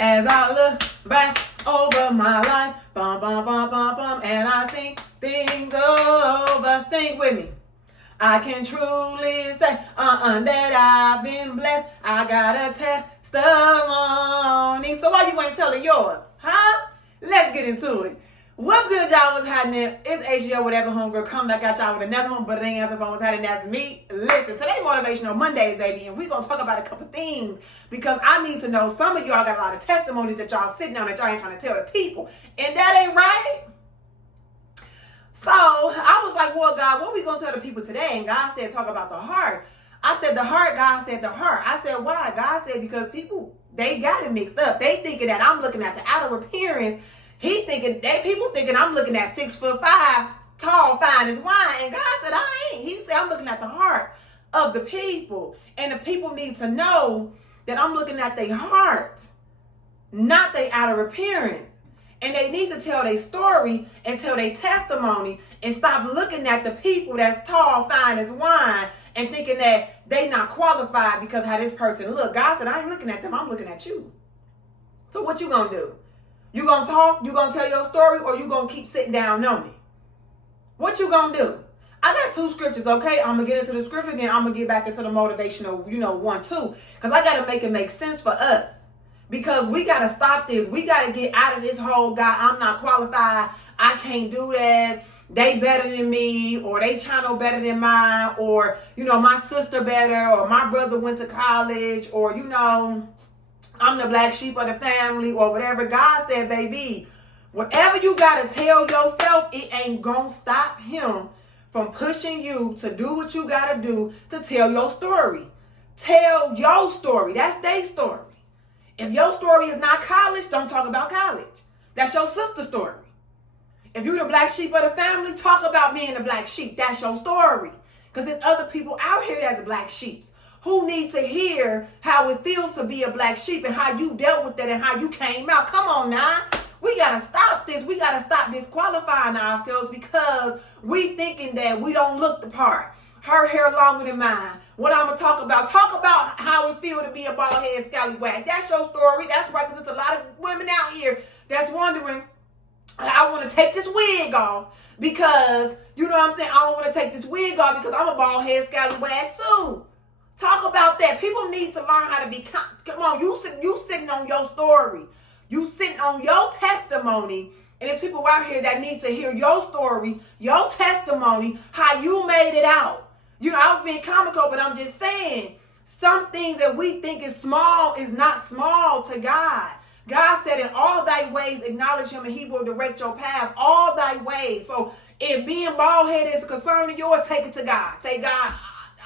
As I look back over my life, and I think things over. Sing with me. I can truly say, that I've been blessed. I got a testimony. So why you ain't telling yours? Huh? Let's get into it. What's good, y'all? What's happening? It's AGO, whatever, homegirl. Come back at y'all with another one, but it ain't answer phone. What's happening? That's me. Listen, today Motivational Mondays, baby, and we're going to talk about a couple things because I need to know some of y'all got a lot of testimonies that y'all sitting on that y'all ain't trying to tell the people, and that ain't right. So I was like, well, God, what are we going to tell the people today? And God said, talk about the heart. I said, the heart. God said, the heart. I said, why? God said, because people, they got it mixed up. They thinking that I'm looking at the outer appearance. People thinking I'm looking at 6'5", tall, fine as wine. And God said, I ain't. He said, I'm looking at the heart of the people. And the people need to know that I'm looking at their heart, not their outer appearance. And they need to tell their story and tell their testimony and stop looking at the people that's tall, fine as wine and thinking that they not qualified because how this person look. God said, I ain't looking at them. I'm looking at you. So what you gonna do? You gonna talk? You gonna tell your story, or you gonna keep sitting down on it? What you gonna do? I got two scriptures, okay? I'm gonna get into the scripture, then I'm gonna get back into the motivational, 1, 2, because I gotta make it make sense for us. Because we gotta stop this. We gotta get out of this whole God, I'm not qualified. I can't do that. They better than me, or they channel better than mine, or my sister better, or my brother went to college, or I'm the black sheep of the family, or whatever. God said, baby, whatever you got to tell yourself, it ain't going to stop him from pushing you to do what you got to do to tell your story. Tell your story. That's their story. If your story is not college, don't talk about college. That's your sister's story. If you're the black sheep of the family, talk about being the black sheep. That's your story. Because there's other people out here that's black sheeps who need to hear how it feels to be a black sheep and how you dealt with that and how you came out. Come on now. We got to stop this. We got to stop disqualifying ourselves because we thinking that we don't look the part. Her hair longer than mine. What I'm going to talk about how it feels to be a bald-headed scallywag. That's your story. That's right, because there's a lot of women out here that's wondering, I want to take this wig off because, I don't want to take this wig off because I'm a bald-headed scallywag too. Talk about that. People need to learn how to be, come on, you sitting on your story. You sitting on your testimony. And there's people out here that need to hear your story, your testimony, how you made it out. I was being comical, but I'm just saying, some things that we think is small is not small to God. God said, in all thy ways, acknowledge him and he will direct your path. All thy ways. So if being bald-headed is a concern of yours, take it to God. Say, God,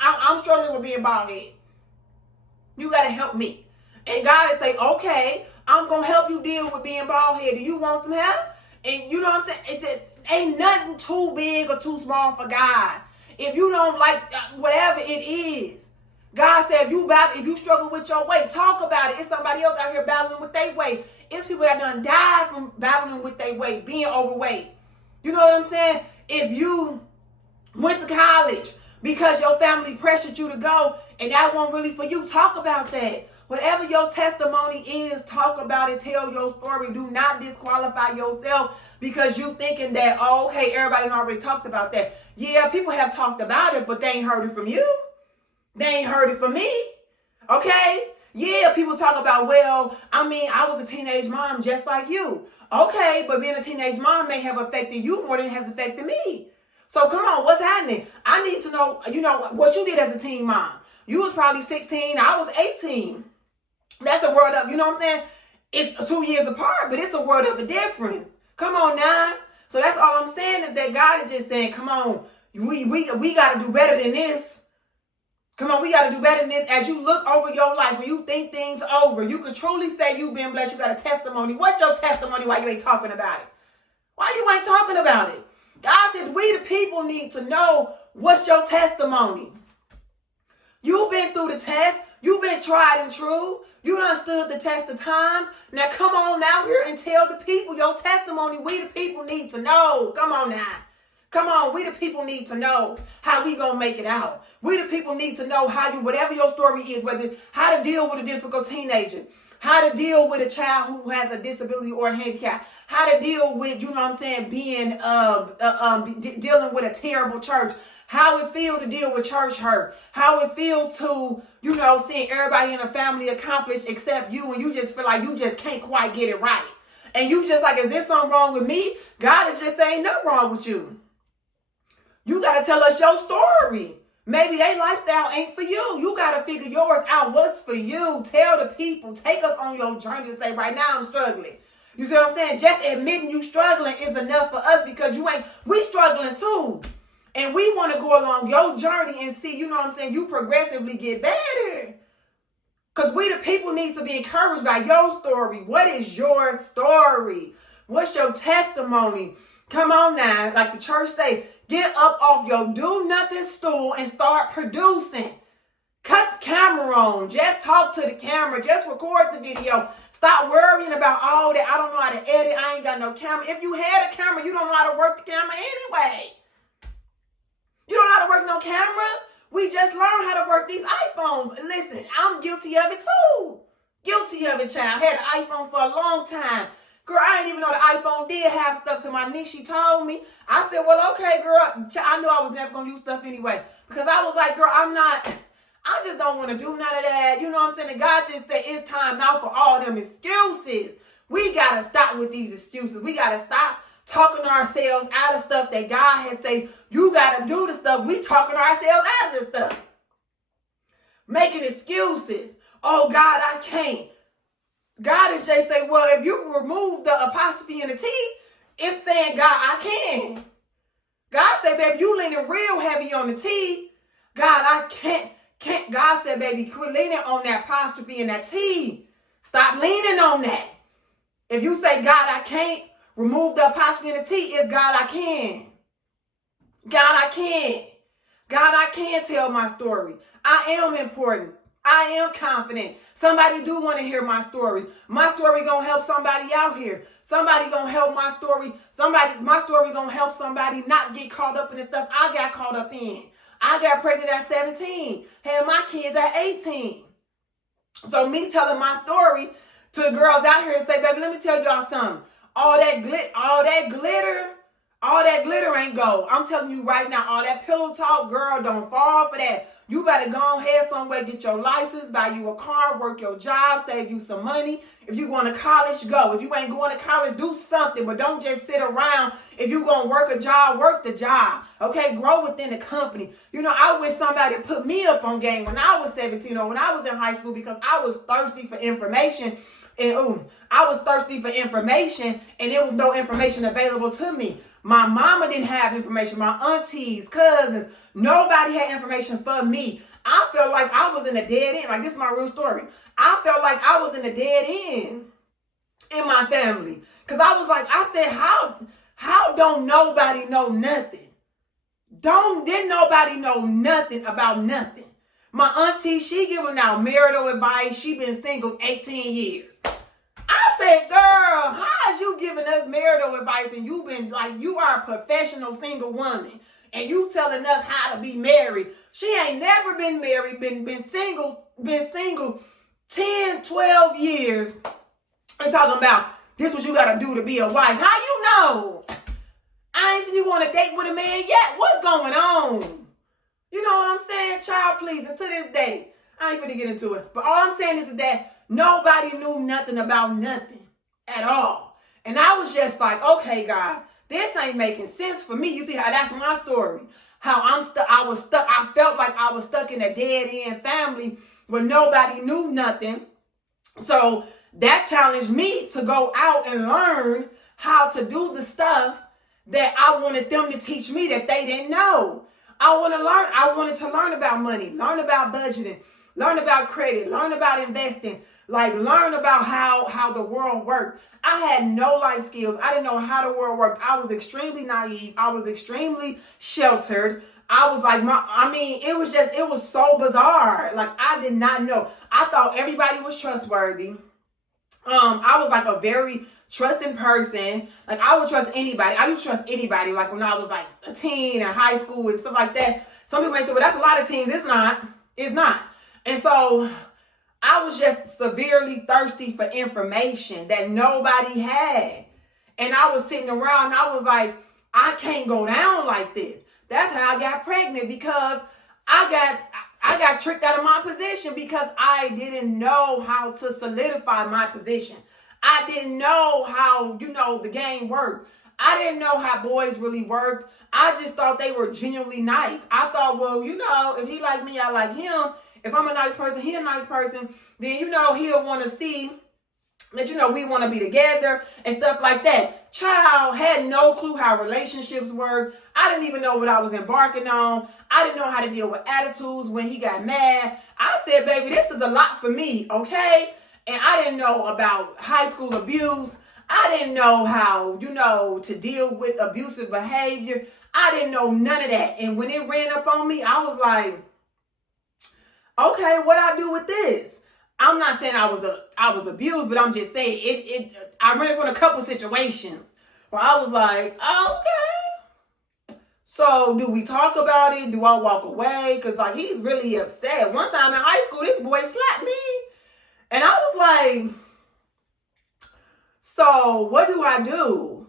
I'm struggling with being bald-headed. You got to help me. And God would say, okay, I'm going to help you deal with being bald-headed. You want some help? And you know what I'm saying? Ain't nothing too big or too small for God. If you don't like whatever it is, God said, if you struggle with your weight, talk about it. It's somebody else out here battling with their weight. It's people that done died from battling with their weight, being overweight. You know what I'm saying? If you went to college because your family pressured you to go and that wasn't really for you, talk about that. Whatever your testimony is, talk about it, tell your story. Do not disqualify yourself because you thinking that, oh, hey, everybody already talked about that. Yeah, people have talked about it, but they ain't heard it from you. They ain't heard it from me. Okay? Yeah, people talk about, I was a teenage mom just like you. Okay, but being a teenage mom may have affected you more than it has affected me. So come on, what's happening? I need to know, what you did as a teen mom. You was probably 16. I was 18. That's a world of, you know what I'm saying? It's 2 years apart, but it's a world of a difference. Come on now. So that's all I'm saying is that God is just saying, come on, we got to do better than this. Come on, we got to do better than this. As you look over your life, when you think things over, you could truly say you've been blessed. You got a testimony. What's your testimony? Why you ain't talking about it? Why you ain't talking about it? God said we the people need to know what's your testimony. You've been through the test. You've been tried and true. You done stood the test of times. Now come on out here and tell the people your testimony. We the people need to know. Come on now. Come on, we the people need to know how we gonna make it out. We the people need to know how whatever your story is, whether how to deal with a difficult teenager, how to deal with a child who has a disability or a handicap, how to deal with, being, dealing with a terrible church, how it feels to deal with church hurt, how it feels to, seeing everybody in the family accomplish except you, and you just feel like you just can't quite get it right. And you just like, is there something wrong with me? God is just saying nothing wrong with you. You got to tell us your story. Maybe their lifestyle ain't for you. You got to figure yours out. What's for you? Tell the people. Take us on your journey to say, right now I'm struggling. You see what I'm saying? Just admitting you struggling is enough for us, because we struggling too. And we want to go along your journey and see, you progressively get better. Because we the people need to be encouraged by your story. What is your story? What's your testimony? Come on now. Like the church say, get up off your do-nothing stool and start producing. Cut the camera on. Just talk to the camera. Just record the video. Stop worrying about all that. I don't know how to edit. I ain't got no camera. If you had a camera, you don't know how to work the camera anyway. You don't know how to work no camera. We just learned how to work these iPhones. Listen, I'm guilty of it too. Guilty of it, child. Had an iPhone for a long time. Girl, I didn't even know the iPhone did have stuff to my niece. She told me. I said, well, okay, girl. I knew I was never going to use stuff anyway. Because I was like, girl, I just don't want to do none of that. You know what I'm saying? And God just said, it's time now for all them excuses. We got to stop with these excuses. We got to stop talking ourselves out of stuff that God has said, you got to do the stuff. We talking ourselves out of this stuff. Making excuses. Oh, God, I can't. God is just say, well, if you remove the apostrophe and the T, it's saying, God, I can. God said, baby, you leaning real heavy on the T. God, I can't. God said, baby, quit leaning on that apostrophe and that T. Stop leaning on that. If you say, God, I can't, remove the apostrophe and the T, it's God, I can. God, I can. God, I can tell my story. I am important. I am confident. Somebody do want to hear my story. My story gonna help somebody out here. Somebody gonna help my story. My story gonna help somebody not get caught up in the stuff I got caught up in. I got pregnant at 17. Had my kids at 18. So me telling my story to the girls out here and say, baby, let me tell y'all something. All that glitter ain't gold. I'm telling you right now, all that pillow talk, girl, don't fall for that. You better go ahead somewhere, get your license, buy you a car, work your job, save you some money. If you going to college, go. If you ain't going to college, do something, but don't just sit around. If you going to work a job, work the job. Okay, grow within the company. I wish somebody put me up on game when I was 17 or when I was in high school, because I was thirsty for information. And I was thirsty for information, and there was no information available to me. My mama didn't have information. My aunties, cousins, nobody had information for me. I felt like I was in a dead end. Like, this is my real story. I felt like I was in a dead end in my family. Because I said, how don't nobody know nothing? Didn't nobody know nothing about nothing? My auntie, she giving out marital advice. She been single 18 years. I said, girl, how is you giving us marital advice and you been like, you are a professional single woman and you telling us how to be married? She ain't never been married, been single 10, 12 years and talking about this what you got to do to be a wife. How you know? I ain't seen you on a date with a man yet. What's going on? You know what I'm saying? Child pleasing to this day. I ain't finna get into it. But all I'm saying is that nobody knew nothing about nothing at all. And I was just like, okay, God, this ain't making sense for me. You see how that's my story. How I was stuck. I felt like I was stuck in a dead end family where nobody knew nothing. So that challenged me to go out and learn how to do the stuff that I wanted them to teach me that they didn't know. I wanted to learn about money, learn about budgeting, learn about credit, learn about investing, like learn about how the world worked. I had no life skills. I didn't know how the world worked. I was extremely naive. I was extremely sheltered. I was like, it was so bizarre. Like, I did not know. I thought everybody was trustworthy. I was like a very trusting person. Like, I would trust anybody. I used to trust anybody. Like, when I was like a teen in high school and stuff like that. Some people may say, well, that's a lot of teens. It's not. And so I was just severely thirsty for information that nobody had. And I was sitting around and I was like, I can't go down like this. That's how I got pregnant, because I got tricked out of my position because I didn't know how to solidify my position. I didn't know how, the game worked. I didn't know how boys really worked. I just thought they were genuinely nice. I thought, well, if he like me, I like him. If I'm a nice person, he a nice person, then, he'll want to see that, we want to be together and stuff like that. Child, had no clue how relationships work. I didn't even know what I was embarking on. I didn't know how to deal with attitudes when he got mad. I said, baby, this is a lot for me, okay? And I didn't know about high school abuse. I didn't know how, to deal with abusive behavior. I didn't know none of that. And when it ran up on me, I was like, okay, what I do with this? I'm not saying I was abused, but I'm just saying I ran up on a couple situations where I was like, okay. So do we talk about it? Do I walk away? Because he's really upset. One time in high school, this boy slapped me. And I was like, so what do I do?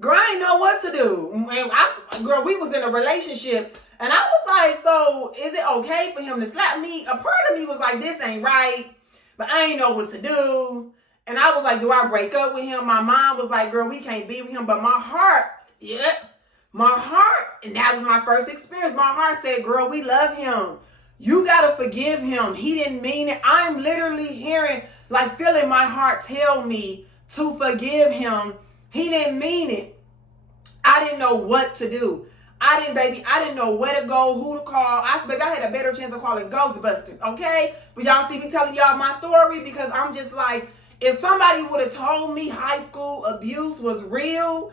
Girl, I didn't know what to do. And we was in a relationship. And I was like, so is it okay for him to slap me? A part of me was like, this ain't right. But I ain't know what to do. And I was like, do I break up with him? My mom was like, girl, we can't be with him. But my heart, and that was my first experience. My heart said, girl, we love him. You got to forgive him. He didn't mean it. I'm literally feeling my heart tell me to forgive him. He didn't mean it. I didn't know what to do. I didn't know where to go, who to call. I said, baby, I had a better chance of calling Ghostbusters, okay? But y'all see me telling y'all my story because I'm just like, if somebody would have told me high school abuse was real,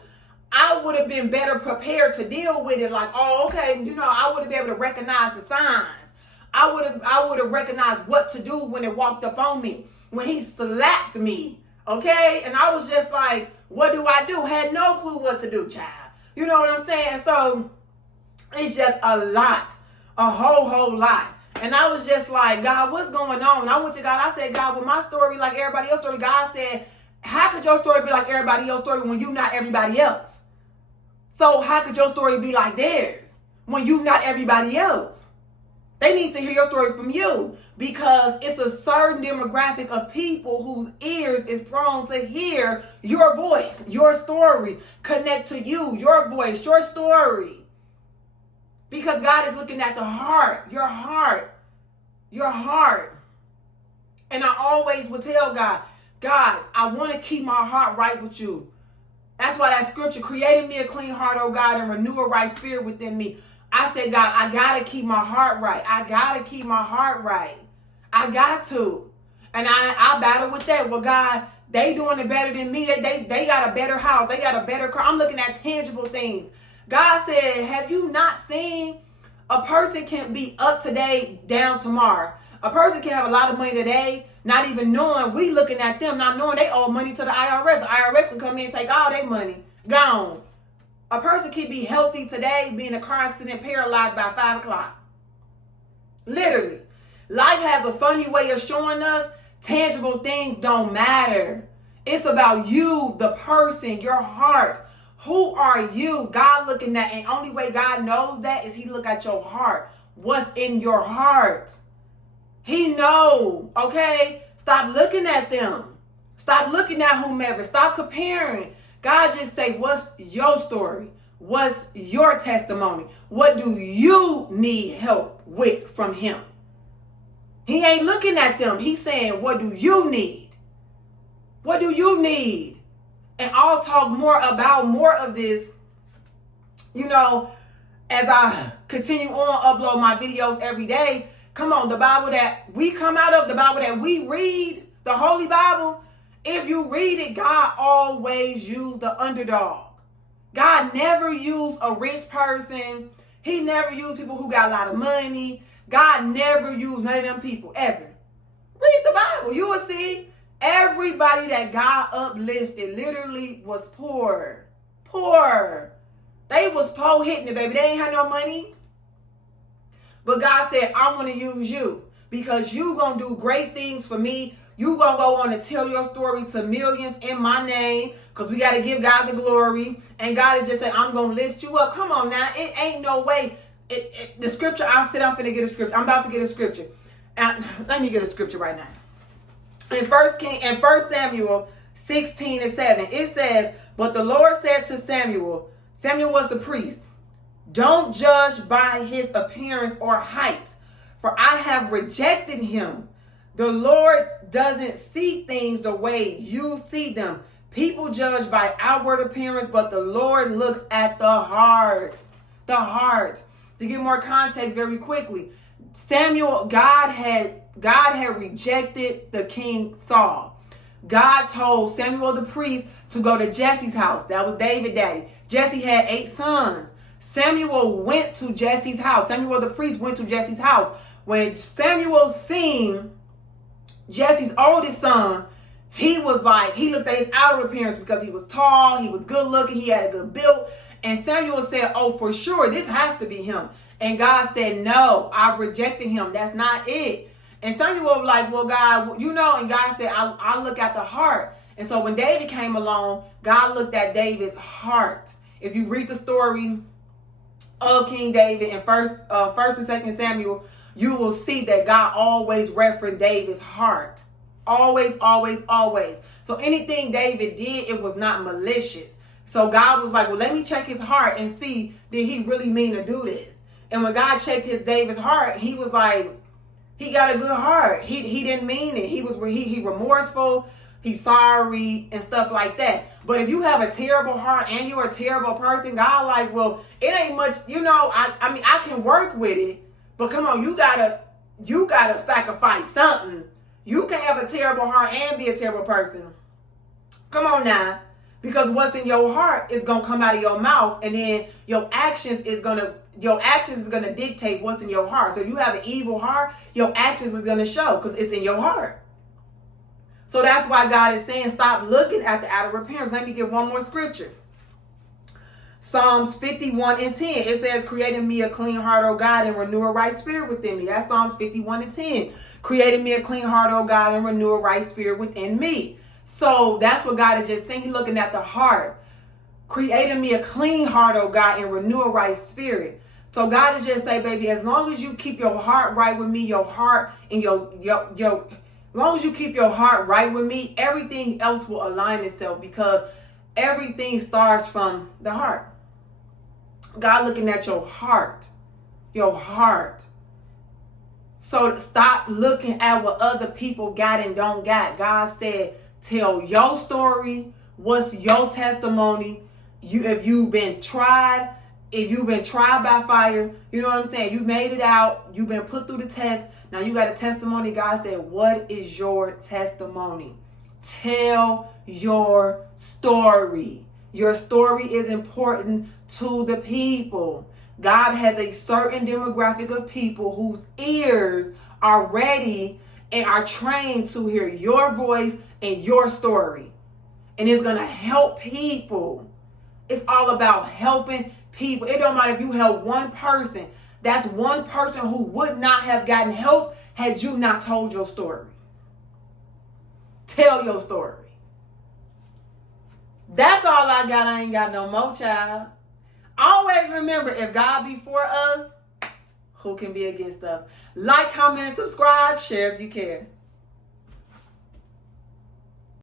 I would have been better prepared to deal with it. Like, oh, okay, I would have been able to recognize the signs. I would have recognized what to do when it walked up on me, when he slapped me, okay? And I was just like, what do I do? Had no clue what to do, child. You know what I'm saying? So it's just a lot, a whole lot. And I was just like, God, what's going on? And I went to God. I said, God, with my story like everybody else's story, God said, how could your story be like everybody else's story when you not everybody else? So how could your story be like theirs when you not everybody else? They need to hear your story from you because it's a certain demographic of people whose ears is prone to hear your voice, your story, connect to you, your voice, your story. Because God is looking at the heart, your heart, your heart. And I always would tell God, God, I want to keep my heart right with you. That's why that scripture, created me a clean heart, oh God, and renew a right spirit within me. I said, God, I got to keep my heart right. I got to keep my heart right. I got to. And I battle with that. Well, God, they doing it better than me. They got a better house. They got a better car. I'm looking at tangible things. God said, have you not seen a person can be up today, down tomorrow? A person can have a lot of money today, not even knowing, we looking at them, not knowing they owe money to the IRS. The IRS can come in and take all their money. Gone. A person can be healthy today, be in a car accident, paralyzed by 5 o'clock. Literally. Life has a funny way of showing us tangible things don't matter. It's about you, the person, your heart. Who are you? God looking at, and only way God knows that is he look at your heart. What's in your heart? He know, okay? Stop looking at them. Stop looking at whomever. Stop comparing. God just say, what's your story? What's your testimony? What do you need help with from him? He ain't looking at them. He's saying, what do you need? What do you need? And I'll talk more of this, as I continue on, upload my videos every day. Come on, the Bible that we come out of, the Bible that we read, the Holy Bible, if you read it, God always used the underdog. God never used a rich person. He never used people who got a lot of money. God never used none of them people, ever. Read the Bible. You will see everybody that God uplifted literally was poor. Poor. They was hitting it, baby. They ain't had no money. But God said, I'm going to use you. because you going to do great things for me. You going to go on and tell your story to millions in my name, because we got to give God the glory. And God is just saying, I'm going to lift you up. Come on now. It ain't no way. The scripture, I'm finna get a scripture. I'm about to get a scripture. Let me get a scripture right now. In 1 Samuel 16:7, it says, but the Lord said to Samuel was the priest, don't judge by his appearance or height, for I have rejected him. The Lord doesn't see things the way you see them. People judge by outward appearance, but the Lord looks at the heart. The heart. To give more context very quickly, God had rejected the king Saul. God told Samuel the priest to go to Jesse's house. That was David's daddy. Jesse had 8 sons. Samuel went to Jesse's house. Samuel the priest went to Jesse's house. When Samuel seen Jesse's oldest son, he looked at his outer appearance, because he was tall, he was good looking, he had a good build. And Samuel said, oh, for sure, this has to be him. And God said, no, I've rejected him. That's not it. And Samuel was like, well, God, and God said, I look at the heart. And so when David came along, God looked at David's heart. If you read the story of King David in first and second Samuel, you will see that God always referenced David's heart. Always, always, always. So anything David did, it was not malicious. So God was like, well, let me check his heart and see, did he really mean to do this? And when God checked David's heart, he was like, he got a good heart. He didn't mean it. He remorseful. He's sorry and stuff like that. But if you have a terrible heart and you're a terrible person, God like, well, it ain't much, I mean, I can work with it, but come on, you gotta sacrifice something. You can't have a terrible heart and be a terrible person. Come on now. Because what's in your heart is gonna come out of your mouth, and then your actions is gonna dictate what's in your heart. So if you have an evil heart, your actions are gonna show, because it's in your heart. So that's why God is saying, stop looking at the outer appearance. Let me give one more scripture. Psalms 51:10. It says, create in me a clean heart, O God, and renew a right spirit within me. That's Psalms 51:10. Create in me a clean heart, O God, and renew a right spirit within me. So that's what God is just saying. He's looking at the heart. Create in me a clean heart, O God, and renew a right spirit. So God is just saying, baby, as long as you keep your heart right with me, your heart and as long as you keep your heart right with me, everything else will align itself, because everything starts from the heart. God looking at your heart. Your heart. So stop looking at what other people got and don't got. God said, tell your story. What's your testimony? If you've been tried by fire, you know what I'm saying? You made it out. You've been put through the test. Now you got a testimony. God said, what is your testimony? Tell your story. Your story is important to the people. God has a certain demographic of people whose ears are ready and are trained to hear your voice and your story. And it's going to help people. It's all about helping people. It don't matter if you help one person. That's one person who would not have gotten help had you not told your story. Tell your story. That's all I got. I ain't got no more, child. Always remember, if God be for us, who can be against us? Like, comment, and subscribe. Share if you care.